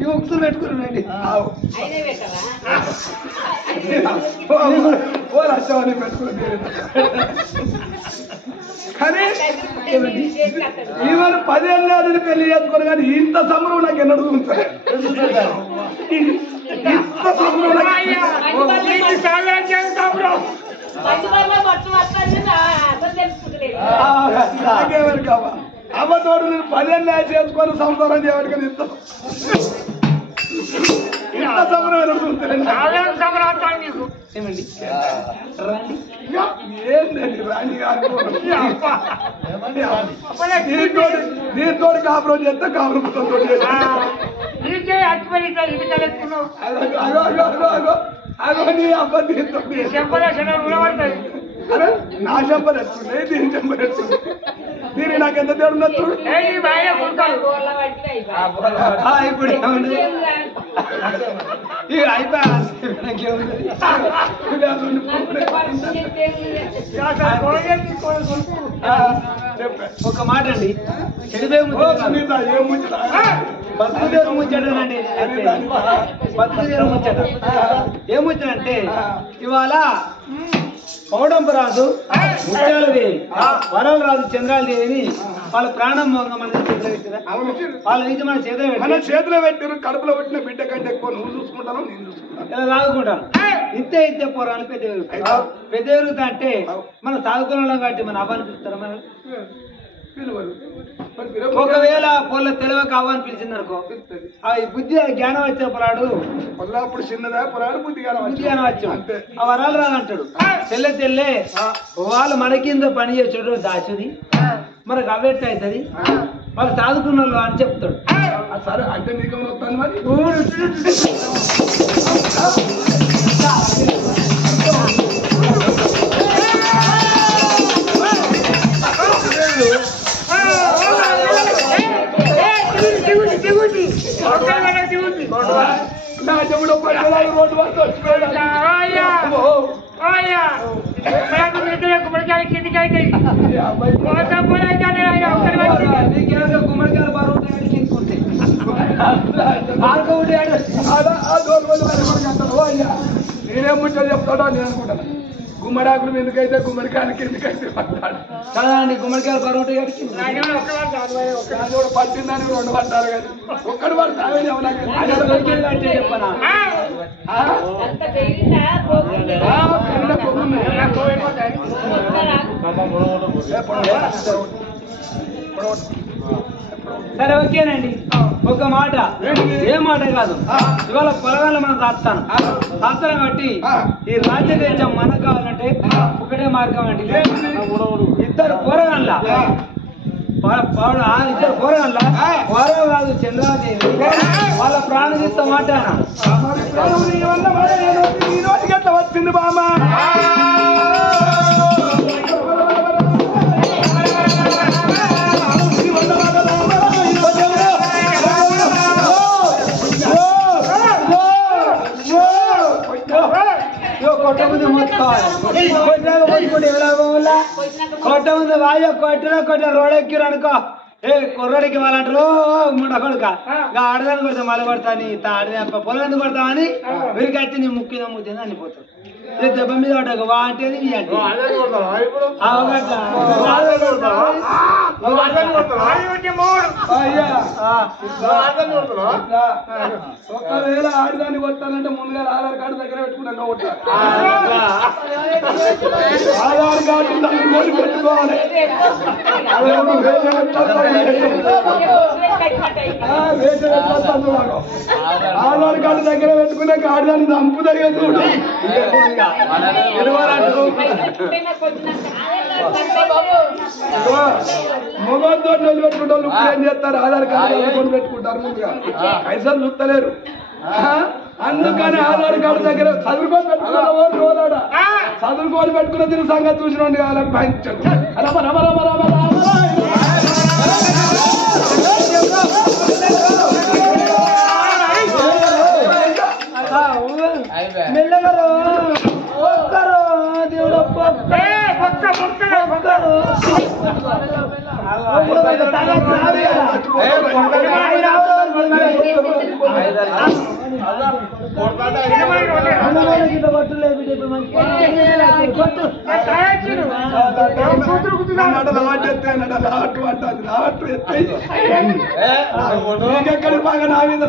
ఈ ఉక్తులు పెట్టుకున్నాండి లక్షవాణి పెట్టుకుని కానీ ఈవెన్ 10 ఏళ్ళని పెళ్లి చేసుకోరు కానీ ఇంత సంబరం నాకు ఎన్నడూ చూస్తాను ఇంత సంబరం నాకేమని కావా అమ్మ తోడు నేను 10 ఏళ్ళు చేసుకొని సంసారం చేయడానికి ఇంత ఇంత సంబరం ఎన్నడూ చూస్తాను ఏమండి ఏంటండి రాణి గారు దీంతో కాపురం చేస్తే కాపురం అగో నీ అబ్బ దీంతో నా చెంపలు ఎత్తున్నాయి దీని చెంపలు ఎత్తుంది దీని నాకు ఎంత తేడు నచ్చు ఇప్పుడు ఒక మాట అండి చెడిపోయి బతుకుదేరు ముచ్చటనండి బతుకుదేరు ముచ్చట ఏం ముచ్చటంటే ఇవాళ పౌడంబ రాజు ముత్యాల దేవి వరాల రాజు చంద్రాల దేవిని వాళ్ళ ప్రాణం మన చేతిలో పెట్టారా వాళ్ళ నుంచి మన చేతిలో పెట్టారు కడుపులో పెట్టిన బిడ్డ కంటే ఎక్కువ నువ్వు చూసుకుంటాను నేను చూసుకుంటాను లాగుకుంటాను ఇంతే ఇంతే పోరాలు పెద్ద పెద్ద ఎరుగుతా అంటే మనం తాగుకున్నాం కాబట్టి మన అవ్వాన్ని పిలుస్తారా మనం ఒకవేళ పొల్ల తెలివక అవ్వని పిలిచింది అనుకో ఆ బుద్ధి జ్ఞానం వచ్చిన పొలాడు పొల్లాప్పుడు చిన్నదా పొలాడు బుద్ధి జ్ఞానం వచ్చాడు ఆ వరాలు రాదంటాడు తెల్లే వాళ్ళు మన కింద పని చేసాడు దాచుది మనకు అవేట్ అవుతుంది వాళ్ళు సాదుకున్న వాళ్ళు అని చెప్తాడు సరే అంటే నీకు వస్తాను మరి నా చెవులో పడ్డాడు రోడ్డు వరకు గుమ్మడికాయలు కిందికి అవుతాయి గుమ్మడికాయలు బరువు తీసుకుంటే నేనేం ముచ్చట చెప్తాడో నేను అనుకుంటాను గుమ్మడాకులు ఎందుకైతే గుమ్మడికాయలు కిందకైతే పడతాడు కదా అండి గుమ్మడికాయలు బరువు పట్టిందని 2 పట్టారు కానీ ఒక్కడు పడతాడు చెప్పనా సరే ఓకేనండి ఒక మాట ఏ మాట కాదు ఇవాళ పొలగాళ్ళు మనం రాస్తాను కాబట్టి ఈ రాజ్యదేశం మనకు కావాలంటే ఒకటే మార్గం అండి ఇద్దరు పోరగాళ్ళ ఇద్దరు పోరగాళ్ళ పోరగా కాదు చంద్రాదేవి వాళ్ళ ప్రాణం ఇస్తా మాట ఎట్లా వచ్చింది బామా కొట్ట ముందు కొట్ట వాయో కొట్టిన రోడెక్కిరు అనుకో ఏ కుర్రాడికి వాళ్ళంటారు ముండ కొడుక ఆడదాన్ని కొడతా మళ్ళీ కొడతా నీ ఆడదే పొలం ఎందుకు కొడతామని వీరికి అయితే నీ ముక్కిన ముద్ద అనిపోతాడు దెబ్బ మీద పడ్డాక వా అంటే ఒకవేళ ఆడదాన్ని కొట్టాలంటే ముందుగా ఆధార్ కార్డు దగ్గర పెట్టుకున్నాక కొట్టాలి ఆధార్ కార్డు పెట్టుకోవాలి ఆధార్ కార్డు దగ్గర పెట్టుకున్నాక ఆడదాన్ని దంపు దగ్గర చూడు మొగంతో పెట్టుకుంటారు ఏం చేస్తారు ఆధార్ కార్డు పెట్టుకుంటారు ముందుగా పైసలు చూస్తలేరు అందుకని ఆధార్ కార్డు దగ్గర చదువుకొని పెట్టుకున్న చదువుకొని పెట్టుకున్న దీని సంగతి చూసిన వాళ్ళకి భయించాడు రమ రమ రమ రమ మెల్లగరు ఒక్కరు దేవుడు ఒక్కరు ఎక్కడి బాగా నా మీద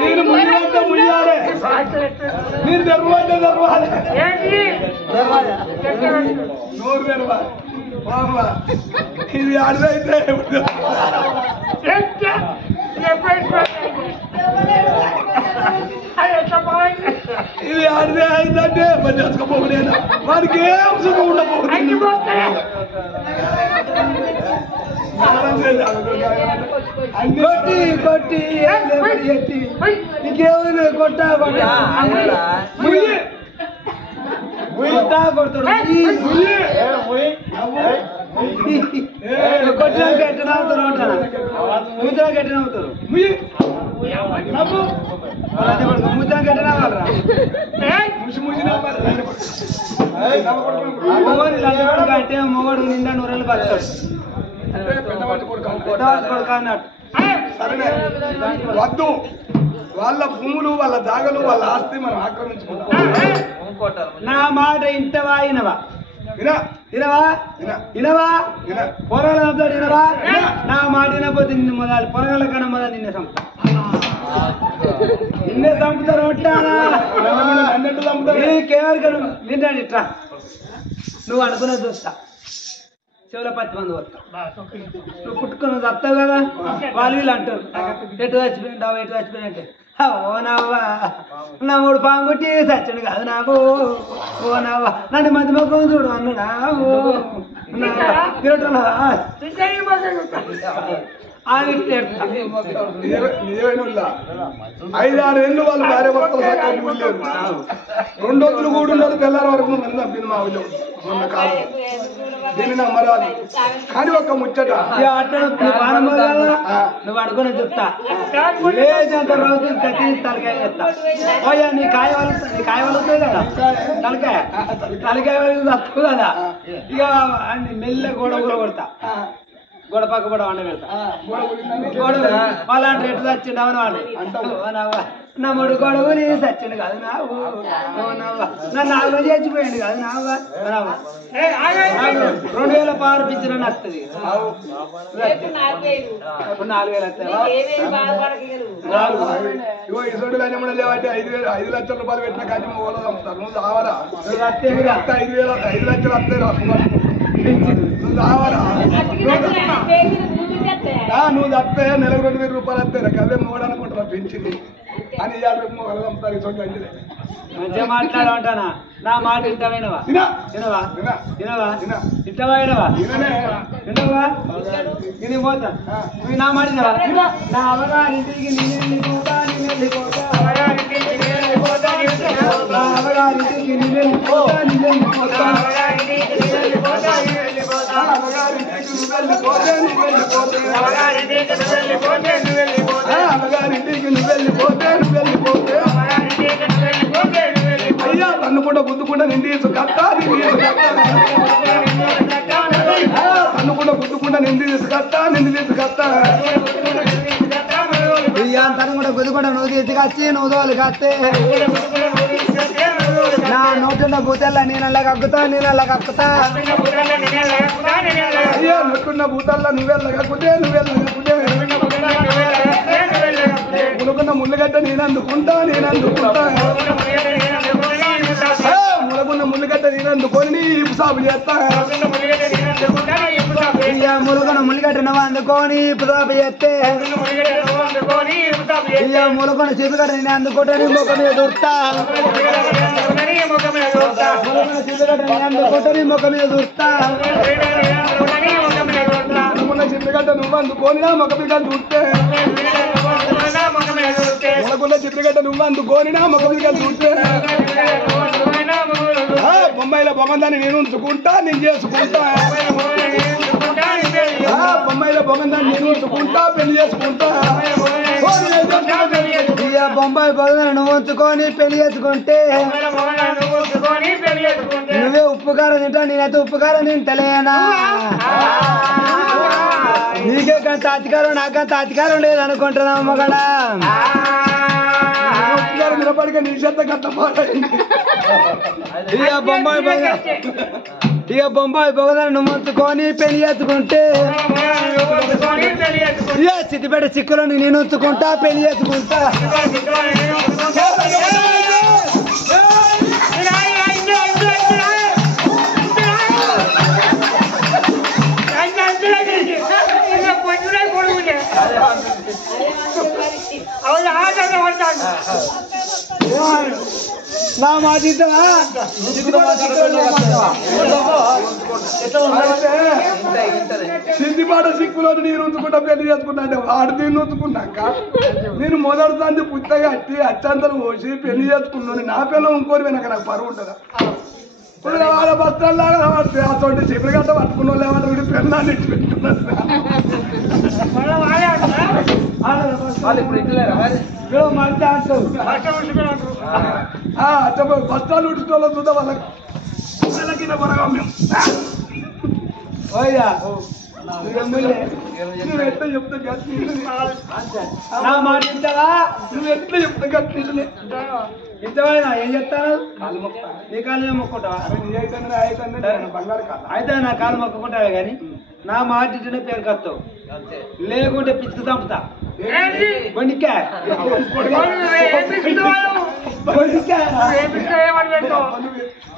నేను ముయ్యాలంటే ముయ్యాలి, మీరు తెరవాలంటే తెరవాలి, నోరు తెరవాలి. ఇది అడిదైతే ఇది అడిదే అయిందంటే మరి చేసుకపోలేనా వాడికి ఏం సుఖం ఉండబోతుంది. కొట్టి కొట్టి ఇంకేమైనా కొట్టా కొట్టా కొడతాడు కొట్టినాక ఎట్టన అవుతారు అంటారు, ముద్రాక ఎట్టన అవుతారు, ముద్రాక ఎట్టన వాళ్ళరా మొగడు అంటే మొగడు నిండా 100 ఏళ్ళు బతాడు కొడుకు అన్నట్టు. వద్దు, వాళ్ళ భూములు వాళ్ళ జాగలు వాళ్ళ ఆస్తి మనం ఆక్రమించుకుంటాం. నా మాట ఇంటవా ఇనవా ఇనవా ఇనవా పొరగల ఇనవా, నా మాట వినపోతే నిన్ను మొదలు పొరగల కన్నా మొదలు నిన్నే చంపుతా, నిన్నే చంపుతారు ఉంటానా అన్నట్టు చంపుతారు. కేవలం నిండాడు ఇట్లా నువ్వు అనుకున్నది చూస్తా, చెవుల 10 మంది వస్తా, నువ్వు పుట్టుకున్న వస్తావు కదా. వాళ్ళు వీళ్ళు అంటారు ఎటు చచ్చిపోయింటావు ఎటు చచ్చిపోయినంటే, ఓ నవ్వా నా 3 పాంగుట్టి చచ్చడు కాదు నాకు, ఓ నవ్వా నన్ను మధ్య మొక్కం చూడు అన్ను నాకు నిజమైన 5-6 ఏళ్ళు వాళ్ళు భార్య భర్తలు లేదు, 2 రోజులు కూడా ఉండదు, తెల్లారి వరకు మంది తప్పింది మా ఊళ్ళో మొన్న కాదు. దీన్ని నమ్మరాదు కానీ ఒక్క ముచ్చట నువ్వు అనుకుని చెప్తా లేదంత రోజు తలకాయ చేస్తా. ఓయ్యా నీ కాయ వలుతుంది కదా, తలకాయ వస్తు కదా, ఇక మెల్ల గోడ కొడతా, గోడ పక్క కూడా వండ పెడతా, గోడ వాళ్ళంటే ఎటు చచ్చిండు అవన వాడు నమ్ముడు గొడవ నీ సచ్చిండు కాదు నావు, నన్ను ఆగ చచ్చిపోయాడు కాదు నావా, 2000 పవర్ పింఛన్ అని వస్తుంది, 4000 వస్తావా? ఇగో ఇసోడు కానీ లేవంటే 5 లక్షల రూపాయలు పెట్టిన కానీ ఓలో అమ్ముతారు. నువ్వు రావాలా 5 లక్షలు వస్తాయి నువ్వు రావాలా, నువ్వు తప్పే నెలకు 2000 రూపాయలు వస్తాయి కదే మోడ అనుకుంటున్నా పెంచింది అని మంచిగా మాట్లాడమంటానా. నా మాట ఇంటమైనవా వినవా వినవా ఇంటవా వినవా వినవా నేను పోతా, నువ్వు నా మాట వినవా. నా అవగారింటికి నేను వెళ్ళిపోతా, నేను వెళ్ళిపోతా, అవగారింటికి నేను వెళ్ళిపోతా, నేను వెళ్ళిపోతా, అయ్యా తన్నుకుంటా గుద్దుకుంటా నిండి తీసుకొస్తా, తన్నుకుంటా గుద్దుకుంటా నిండి తీసుకొస్తా, నిండి తీసుకొస్తా, తను కూడా గుద్దుకుంటా నువ్వు తీసుకొచ్చి నువ్వు తోలు కత్తే నా నోటున్న భూతల్లా నేనల్లా కక్కుతా నేనల్లా కక్కుతా అయ్యా నొట్టున్న భూతాల్లో నువ్వెళ్ళగకుతే ములుకున్న ముళ్ళుగడ్డ నేనందుకుంటా ములకున్న ముళ్ళుగడ్డ నేనందుకొని సాగు చేస్తా ములుకున్న ముళ్ళుగడ్డ నువ్వు అందుకొని పుదాపు చేస్తే ములుకున్న చిరుగడ్డ నేను అందుకుంటే ముఖం మీద దూర్తా చిరుగడ్డ నేను అందుకుంటే ముఖం మీద దూర్తా చిత్రగడ్డ నువ్వు అందుకొని మొక్క మీద చూస్తే ములకున్న చిత్రగడ్డ నువ్వు అందుకొని మొక్క మీద చూస్తే బొమ్మాయిల బొమ్మందాన్ని నేను ఉంచుకుంటా నేను చేసుకుంటా బొమ్మాయిల బొమ్మందాన్ని నేను ఉంచుకుంటా పెళ్లి చేసుకుంటా బొంబాయి బొమ్మను నువ్వు ఉంచుకొని పెళ్లి చేసుకుంటే నువ్వే ఉప్పుకారం తింటా నేనైతే ఉప్పుకారం తింటలేనా నీకే కంత అధికారం నాకంత అధికారం లేదు అనుకుంటున్నా మగడా నిలబడిగా నీ చేత కట్టపాడైంది ఇక బొంబాయి బొగదని నువ్వు ఉంచుకొని పెళ్లి చేసుకుంటే సిద్దిపేట చిక్కులో నేను ఉంచుకుంటా పెళ్లి చేసుకుంటా నా మాట సిద్ధిపాట సిక్కులో నేను ఉంచుకుంటా పెళ్లి చేసుకుంటా అంటే వాడు దీన్ని ఉంచుకున్నాక నేను మొదటిసారి పుస్తగా అట్టి అచ్చంతలు పోసి పెళ్లి చేసుకున్నాను నా పిల్లలు ఇంకోరి వెనక నాకు పరువు ఉంటుందా ఇప్పుడు వాళ్ళ బస్తాల్లాగా అటువంటి చివరి గంట పట్టుకున్న వాళ్ళు ఏమంటారు పెళ్ళాన్ని ఇచ్చి పెట్టుకున్నారు బస్తాలు ఉడిచిన చూద్దాం వాళ్ళకి పరగా మేము నువ్వు ఎట్లా చెప్తా గట్టి నువ్వు ఎట్లా చెప్తా గట్టి ఇంతవైనా ఏం చెప్తాను నీ కాలు మొక్కుంటావా అయితే నా కాలు మొక్కుకుంటావే కానీ నా మాట పేరు కత్తావు లేకుంటే పిచ్చుకు చంపుతా బండికా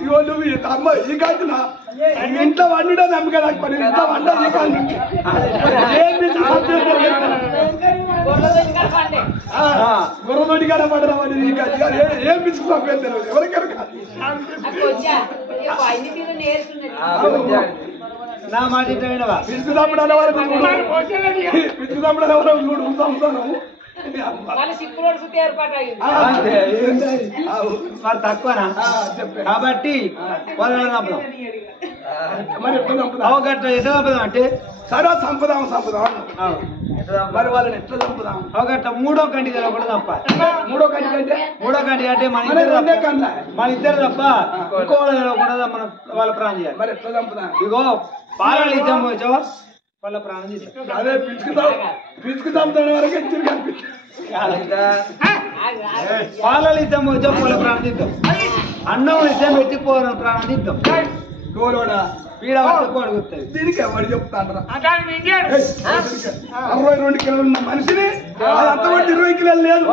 ఇగో నువ్వు అమ్మ ఈ కాదునా ఇంట్లో వండుడా నమ్మక నాకు పని ఇంట్లో వండ ఈ కాదు గుర్రతోటి కాడ పడరా వాడి ఈ కాదు ఏం పిచ్చుకు తెలియదు ఎవరికైనా కాదు నా మాట వినవా పిచ్చుకు తమ్ముడు అనేవారు పిచ్చుకు తమ్ముడు అనేవారు మూడు ఉంటాను మరి తక్కువనా కాబట్టి వాళ్ళని చంపుదాం మరి ఎట్లా చంపుదాం అవగట్ట ఎట్లా చంపుదాం అంటే సరే చంపుదాం మరి వాళ్ళని ఎట్లా చంపుదాం అవగట్ట మూడో కంటి కూడా చంపాలి మూడో కంటి అంటే మన ఇద్దరు తప్ప ఇంకో కూడా మనం వాళ్ళ ప్రాణం చేయాలి మరి ఎట్లా చంపుదాం ఇగో పాలలు ఇచ్చాము వచ్చావా వాళ్ళ ప్రాణం చేస్తాం అదే పిచ్చుకు చంపుతాడు వరకు ఎత్తురు కనిపించారు పాలలు ఇద్దాం వచ్చాం వాళ్ళ ప్రాణం తీద్దాం అన్నం ఇద్దాం ఎత్తిపోవాలని ప్రాణం తీద్దాం గోలోడా పీడ అడుగుతుంది దీనికి ఎవరు చెప్తాడు 62 కిలోలు ఉన్న మనిషిని అంతమంది 20 కిలోలు లేదు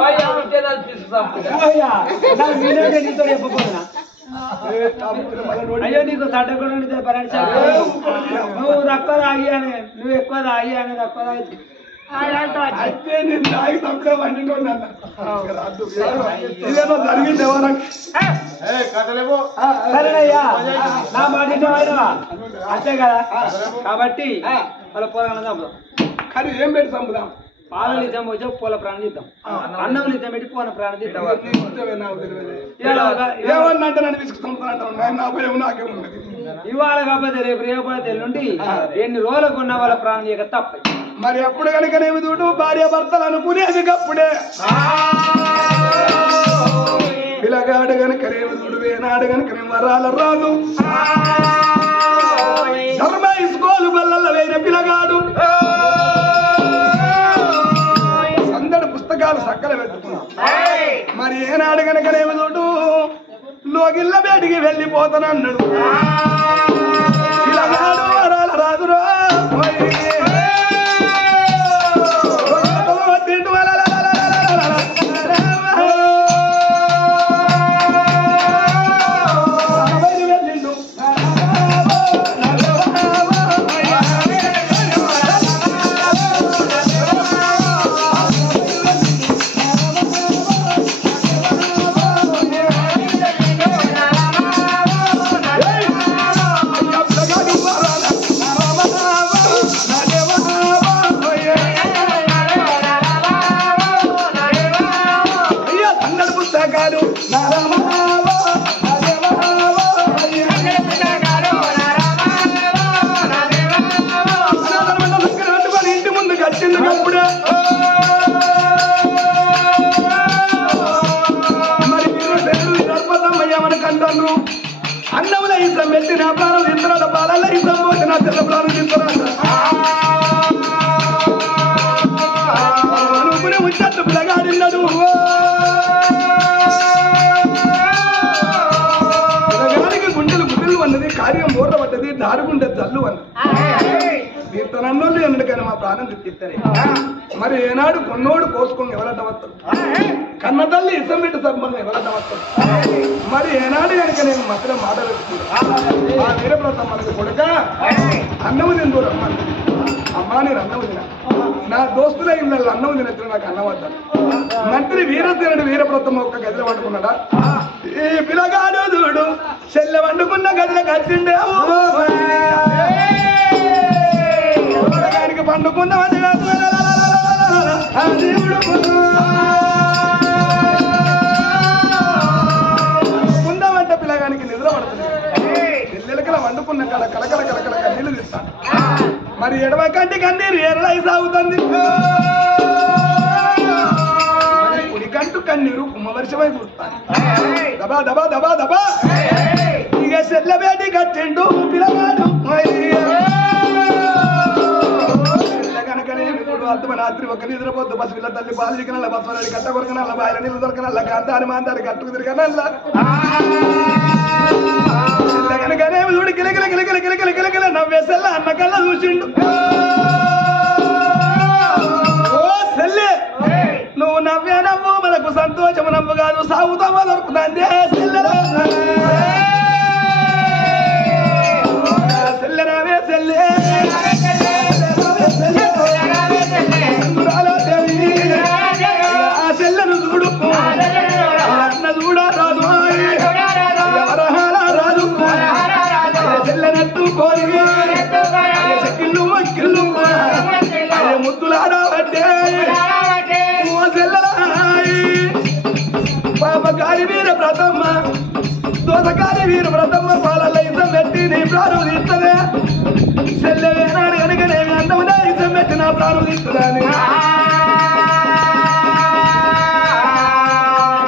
నీతో చెప్పబోతున్నా అయ్యో నీకు తడ్డ కూడా నువ్వు తక్కువ తాగి అని నువ్వు ఎక్కువ తాగి అని తక్కువ తాగి అయితే నేను తాగి తక్కువ వండినో ఇదేదో జరిగింది ఎవరికి సరేనయ్యా నా మాట అంతే కదా కాబట్టి వాళ్ళ పొలాలను చంపుదాం కానీ ఏం పెట్టి చంపుదాం పాలలు ఇద్దాం వచ్చా పూల ప్రాణం తీద్దాం అన్నం ఇద్దాం పెట్టి పూల ప్రాణం తీద్దాం ఏమన్నంటే నన్ను తీసుకుంటాను నా భయం నాకేమున్నది ఇవాళ కాకపోతే రేపు రేపటి ఎల్లుండి ఎన్ని రోజులకు ఉన్న వాళ్ళ ప్రాణం చేయక తప్ప మరి ఎప్పుడు కనుకనేమి చూడు భార్య భర్తలు అనుకునేది అప్పుడే పిల్లగాడు కనుకనేమి చూడు వేనాడు కనుకనేమి వరాల రాదు ధర్మ ఇసుకోలు బల్లల్లో వేయిన పిల్లగాడు అందరు పుస్తకాలు సక్కలు పెట్టుకున్నాం మరి ఏనాడు కనుకనేమి చూడు లోగిళ్ళ బయటికి వెళ్ళిపోతానన్నాడు పిల్లగాడు వరాల రాదురో అన్నముల ఇసం పెట్టి నా ప్రాణం తింటున్నాడు బాలల్ల ఇసం పోతే నా తెల్ల ప్రాణం తింటున్నాడు అనుకునే ముచ్చట్లు పిల్లగాడిన్నాడు పిల్లగాడికి గుండెలు అన్నది కార్యం బోర్ర పడ్డది దారుగుండే జల్లు అన్నది తీర్థనన్నోళ్ళు ఎన్నటికైనా మా ప్రాణం తిప్పిస్తారే మరి ఏనాడు కొన్నోడు కోసుకొని ఎవరడ్డ వస్తాడు కన్న తల్లి ఇసం పెట్టి సంబంధం ఎవరడ్డ వస్తాడు మరి ఏనాడు కనుక నేను మాత్రం మాట్లాడుతున్నాను ఆ వీరప్రతం మనకు కొడుక అన్నము తిందు రమ్మని అమ్మా నేను అన్నము తిన నా దోస్తుల ఇళ్ళ అన్నము తినచ్చు నాకు అన్నం వద్దాను మంత్రి వీరసేనుడు వీరప్రతం ఒక్క గదిలో వండుకున్నాడా ఈ పిల్లగాడు చూడు చెల్లె వండుకున్న గదిలో కట్టిండేవు పండుకున్నామంటే పిల్లగానికి నిద్ర పడుతుంది పిల్లలకి వండుకున్న కళ కలకల కలకల కన్నీళ్ళు తీస్తాను మరి ఎడవ కంటి కన్నీరు ఎరలై సాగుతుంది కుడి కంటు కన్నీరు కుమ్మవర్షమై చూస్తాను దబా దబా దబా దబా ఇక చెల్లెబేటి కట్టిండు పిల్లగాడు రాత్రి ఒక నిద్రపోద్దు బస్సు పిల్ల తల్లి పాలు చికనల్ల బస్సు కట్ట కొరకనల్ల బాయిల నీళ్ళు దొరకనల్ల కాంతాని మాంతాని కట్టుకు తిరగనల్ల కనుకనే చూడు కిలకిల కిలకిల కిలకిల కిలకిల నవ్వేసల్ల అన్న కళ్ళ చూసిండు ఓ సెల్లె నువ్వు నవ్వే నవ్వు మనకు సంతోషము నవ్వు కాదు సాగుతావా దొరుకుతుంది సెల్లె నవ్వే సెల్లె ఆ చెల్లెను చూడు అన్న చూడా రాదు ఎవరహారా రాదు చెల్లెనెత్తుకోని కిల్లు కిల్లు ముద్దులాడబట్టే పాపకారి వీర వ్రతమ్మ దోసకారి వీర వ్రతమ్మ పాలల్ల ఇసం పెట్టి నీ ప్రాణం తీస్తనే చెల్లెవేనాడు కనుకనేమి అందమునా ఇసం పెట్టి నా ప్రాణం తీస్తున్నాను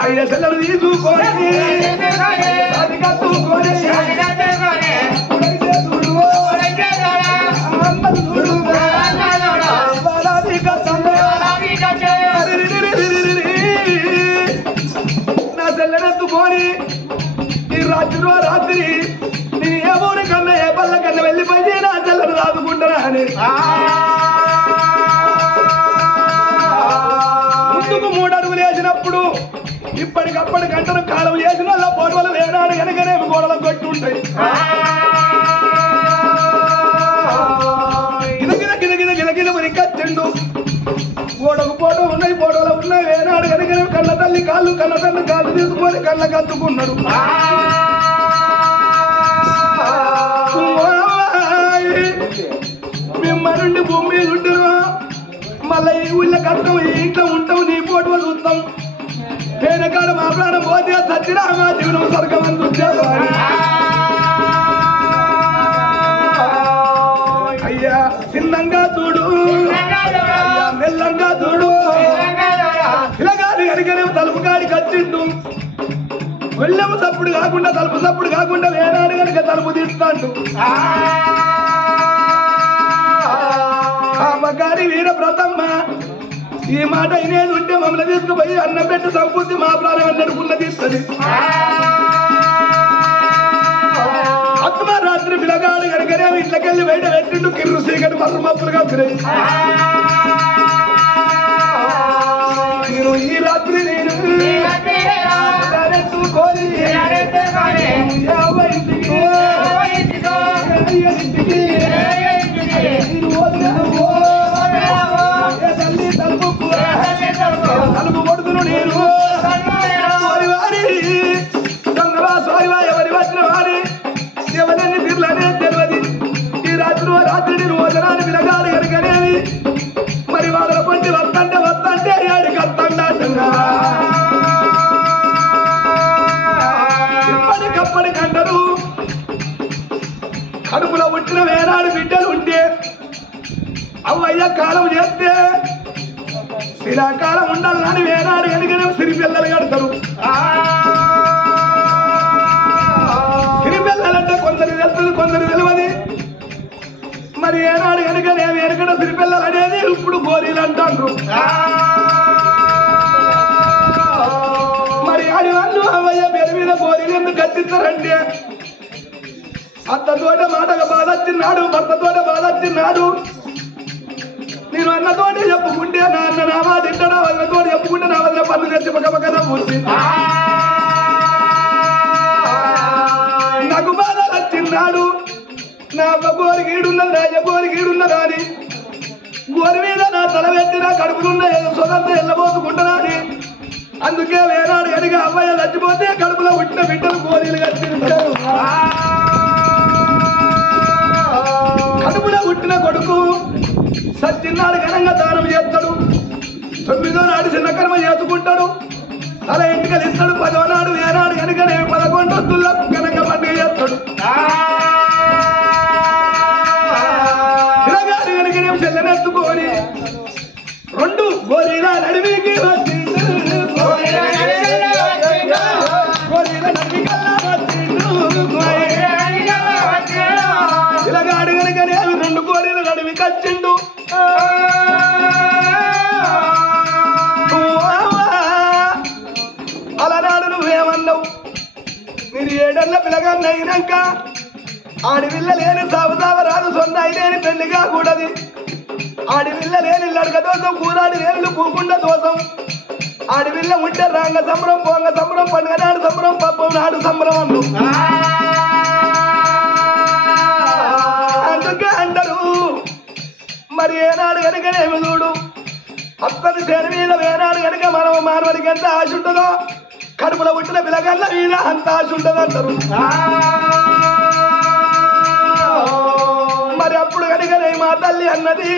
అయ్య చెల్లెలు తీసుకోని అది కట్టుకోని నా చెల్లెనెత్తుకొని ఈ రాత్రి నేను ఏ ఊరి కన్నా ఏ పళ్ళ కన్నా వెళ్ళిపోయి నా చెల్లెను రాదుకుంటారా అని ముందుకు 3 అడుగులు వేసినప్పుడు ఇప్పటికప్పటి గంటను కాలం వేసిన పొడవలు వేనాడు కనుకనే గోడలు కొట్టి ఉంటాయి గిలగిల గిలగిల గిలగిల ఉరికచ్చిండు గోడకు పోటు ఉన్నాయి పొడవలు ఉన్నాయి వేనాడు కనుకనే కళ్ళ తల్లి కాళ్ళు కళ్ళ తల్లి కాళ్ళు తీసుకొని కళ్ళకి అత్తుకున్నాడు మిమ్మల్ని భూమి ఉంటున్నా మళ్ళీ ఈ ఊళ్ళో కష్టం ఈ ఇంట్లో ఉంటావు నీ పోటు చూస్తాం పేనకాడ మా ప్రాణం పోతే సచ్చినా మా జీవనం స్వర్గమని చూసాడు అయ్యా చిన్నంగా చూడు అయ్యా మెల్లంగా చూడు ఇలాగాని కనుకనే తలుపు కాడికి వచ్చిండు వెళ్ళము తప్పుడు కాకుండా తలుపు తప్పుడు కాకుండా వేనాడు కనుక తలుపు తీస్తాడు అమ్మగారి వీర వ్రతమ్మ ఈ మాట ఇనేది ఉంటే మమ్మల్ని తీసుకుపోయి అన్నం పెట్టి సంపూర్తి మా ప్రాణం అన్నడుకున్న తీస్తుంది రాత్రి పిల్లగాడు కనుకనే ఇంట్లోకెళ్ళి బయట పెట్టిండు కిర్రు సీకటి మర్రు మప్పులుగా తిరిగి నేను ఈ రాత్రి నేను కోరి తల్లి తలుపు కొడుతును నేను వారి దొంగవా సోరివా ఎవరి వచ్చిన వారి ఎవరన్ని తిరలనే తెలియదు ఈ రాత్రి నేను వదనాన్ని వినగాడు కనుకనేవి మరి వాళ్ళ పొంటి వస్తంటే ఏడికి వస్తాండా ఇప్పటికప్పటికంటారు కడుపులో పుట్టిన వేనాడు బిడ్డలు ఉంటే అవ్వయ్య కాలం చేస్తే శిలాకాలం ఉండాలని వేనాడు కనుకనే సిరిపిల్లలు కడతారు సిరిపిల్లలంటే కొందరు తెలుస్తుంది కొందరు తెలియదు మరి ఏనాడు కనుకనే వెనకడ సిరిపిల్లలు అనేది ఇప్పుడు గోరీలు అంటారు మరి ఆడి వాళ్ళు అవ్వయ్య పేరు మీద గోరీలు ఎందుకు కట్టిస్తారంటే అత్తతోట మాటగా బాధ వచ్చిన్నాడు భర్తతోట బాధ వచ్చిన్నాడు నేను అన్నతోటి చెప్పుకుంటే నా అన్న నా మాట తింటాడా వాళ్ళతో చెప్పుకుంటే నా వల్ల పన్ను తెచ్చి పక్కపక్కన పూర్తి నాకు బాధ వచ్చిన్నాడు నా గోరి గీడున్నది రాజ గోరి గీడున్నదా అని గోరి మీద నా తల పెట్టి నా కడుపులున్న సొంతంతా వెళ్ళబోతుకుంటున్నా అని అందుకే వేనాడు కనుక అబ్బాయి చచ్చిపోతే కడుపులో పుట్టిన బిడ్డలు గోరీలు కట్టింటారు కడుపులో పుట్టిన కొడుకు సత్యనాడు ఘనంగా దానం చేస్తాడు 9వ నాడు చిన్న కర్మ చేసుకుంటాడు తల ఇంటికలు ఇస్తాడు 10వ నాడు ఏనాడు కనుకనే 11 వస్తువులకు ఘనంగా పండుగ చేస్తాడు పిల్లగాడు కనుకనే చెల్లెనెత్తుకొని 2 గోరీల నడివికి వచ్చి పిల్లగాడు కనుకనే 2 గోరీల నడివికి వచ్చిండు అలనాడు నువ్వేమన్నావు మీరు 7 ఏళ్ల పిల్లగాన్ని అయినాక ఆడివిల్ల లేని సాగుతావ రాదు సొంత అయిలేని పెళ్లి కాకూడదు ఆడివిల్ల లేని లడక దోషం కూరాడి లేని కూకుండా దోషం ఆడివిల్ల ఉంటే రాంగ సంబరం పొంగ సంబరం పండుగ నాడు సంబరం పబ్బం నాడు సంబరం అన్ను అందుకే అంటారు మరి ఏనాడు కనుకనేమి చూడు అత్తని చేరి మీద వేనాడు కనుక మనం మానవుడికి ఎంత ఆశ ఉంటుందో కడుపులో పుట్టిన పిల్లగల్ల మీద అంత ఆశ ఉంటుంది అంటారు మరి అప్పుడు కనుకనే మా తల్లి అన్నది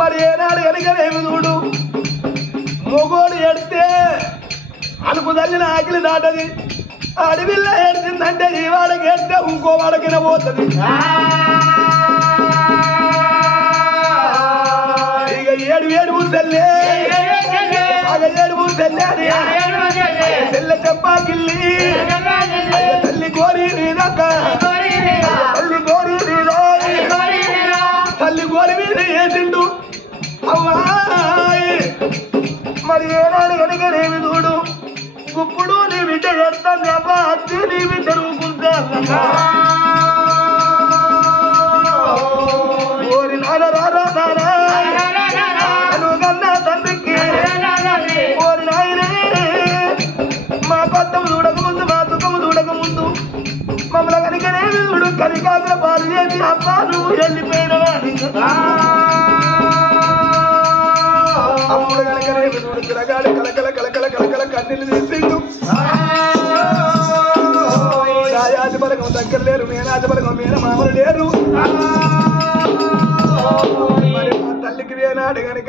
మరి ఏనాడు కనుకనేమి చూడు మొగోడు ఏడితే అలుపు తల్లిన ఆకిలి దాటది అడవిల్ల ఏడిచిందంటే ఈ వాడకి ఏడితే ఇంకో వాడకిన పోతుంది ఇక ఏడుపు తెల్లే ఏడుపు తెల్లే తెల్ల చెప్పాకిల్లి తల్లి గోరి నీదక్క తల్లి గోరి నీదో తల్లి గోరి మీద వేసిండు అమ్మాయి మరి ఏనాడు కనుకనేమి చూడు ఇప్పుడు నీ బిడ్డ ఎడతాను అబ్బా అత్తి నీ బిడ్డ ఊకుంటా ఓరి నారా కన్నా తండ్రికి ఓరి నాయనే మా కొత్తం చూడకముందు మా దుఃఖము చూడకముందు మమ్మల్ని కనుకనేమి చూడు కనికాకుల పాలు చేసి అబ్బా నువ్వు వెళ్ళిపోయినవా అప్పుడు కనుకనేమి చూడు పిల్లగాడు కలకల కలకల కలకల కన్నీళ్ళు తీసిండు రాజాది బలగం దగ్గర లేరు మేనాది బలగం మేన మామలు లేరు మరి మా తల్లికి వేనాడు కనుక